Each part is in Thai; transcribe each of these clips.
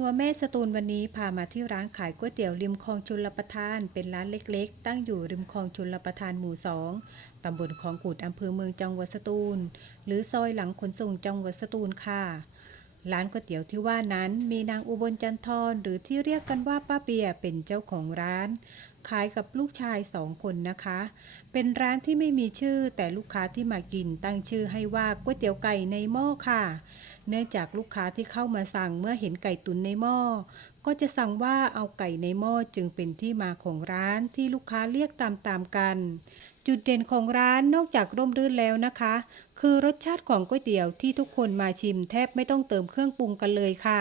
ตัวแม่สตูลวันนี้พามาที่ร้านขายก๋วยเตี๋ยวริมคลองชลประทาน เป็นร้านเล็กๆ ตั้งอยู่ริมคลองชลประทานหมู่สองตำบลคลองกูดอำเภอเมืองจังหวัดสตูล หรือซอยหลังขนส่งจังหวัดสตูลค่ะ ร้านก๋วยเตี๋ยวที่ว่านั้นมีนางอุบลจันทร์หรือที่เรียกกันว่าป้าเปียเป็นเจ้าของร้าน ขายกับลูกชายสองคนนะคะ เป็นร้านที่ไม่มีชื่อแต่ลูกค้าที่มากินตั้งชื่อให้ว่าก๋วยเตี๋ยวไก่ในหม้อค่ะ เนื่องจากลูกค้าที่เข้ามาสั่งเมื่อเห็นไก่ตุนในหม้อ ก็จะสั่งว่าเอาไก่ในหม้อจึงเป็นที่มาของร้านที่ลูกค้าเรียกตามๆกัน จุดเด่นของร้านนอกจากร่มรื่นแล้วนะคะ คือรสชาติของก๋วยเตี๋ยวที่ทุกคนมาชิมแทบไม่ต้องเติมเครื่องปรุงกันเลยค่ะ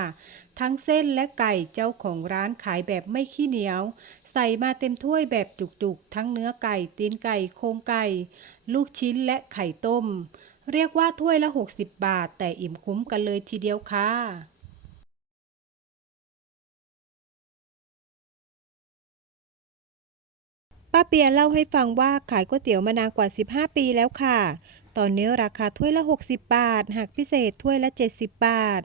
ทั้งเส้นและไก่เจ้าของร้านขายแบบไม่ขี้เหนียว ใส่มาเต็มถ้วยแบบจุกๆ ทั้งเนื้อไก่ตีนไก่โครงไก่ ลูกชิ้นและไข่ต้ม เรียกว่าถ้วยละ 60 บาท แต่อิ่มคุ้มกันเลยทีเดียวค่ะป้าเปียเล่าให้ฟังว่าขายก๋วยเตี๋ยวมานานกว่า 15 ปีแล้วค่ะ ตอนนี้ราคาถ้วยละ 60 บาท หากพิเศษถ้วยละ 70 บาท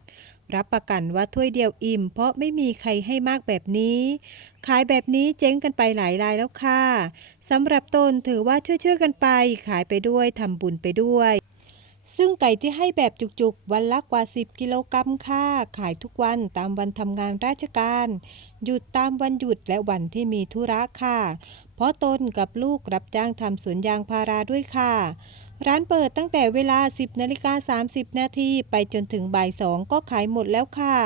รับประกันว่าถ้วยเดียวอิ่ม เพราะไม่มีใครให้มากแบบนี้ ขายแบบนี้เจ๊งกันไปหลายรายแล้วค่ะ สำหรับตนถือว่าช่วยๆกันไป ขายไปด้วยทำบุญไปด้วย ซึ่งไก่ที่ให้แบบจุกๆ วันละกว่า 10 กิโลกรัมค่ะ ขายทุกวันตามวันทำงานราชการ หยุดตามวันหยุดและวันที่มีธุระค่ะ เพราะตนกับลูกรับจ้างทำสวนยางพาราด้วยค่ะ ร้านเปิดตั้งแต่เวลา 10นาฬิกา30 นาทีไปจนถึงบ่ายสองก็ขายหมดแล้วค่ะ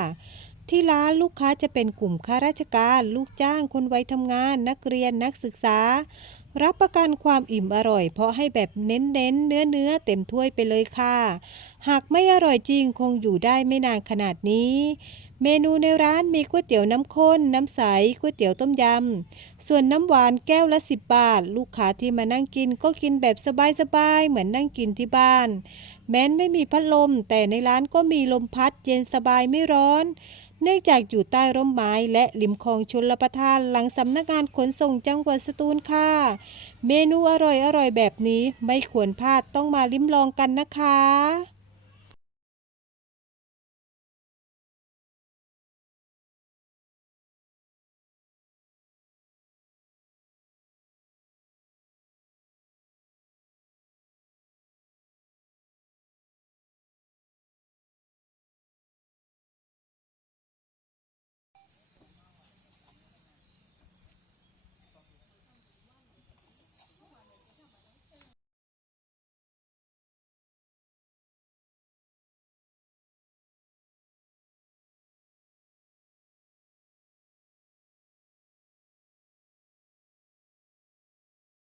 ที่ร้านลูกค้าจะเป็นกลุ่มข้าราชการ ลูกจ้างคนวัยทำงาน นักเรียนนักศึกษา รับประกันความอิ่มอร่อย เพราะให้แบบเน้นๆเนื้อเนื้อเต็มถ้วยไปเลยค่ะ หากไม่อร่อยจริงคงอยู่ได้ไม่นานขนาดนี้ เมนูในร้านมีก๋วยเตี๋ยวน้ำข้น น้ำใสก๋วยเตี๋ยวต้มยำ ส่วนน้ำหวานแก้วละ 10 บาท ลูกค้าที่มานั่งกินก็กินแบบสบายๆ เหมือนนั่งกินที่บ้าน แม้นไม่มีพัดลม แต่ในร้านก็มีลมพัดเย็นสบายไม่ร้อน เนื่องจากอยู่ใต้ร่มไม้และริมคลองชลประทานหลังสำนักงานขนส่งจังหวัดสตูลค่ะ เมนูอร่อยๆแบบนี้ไม่ควรพลาดต้องมาลิ้มลองกันนะคะ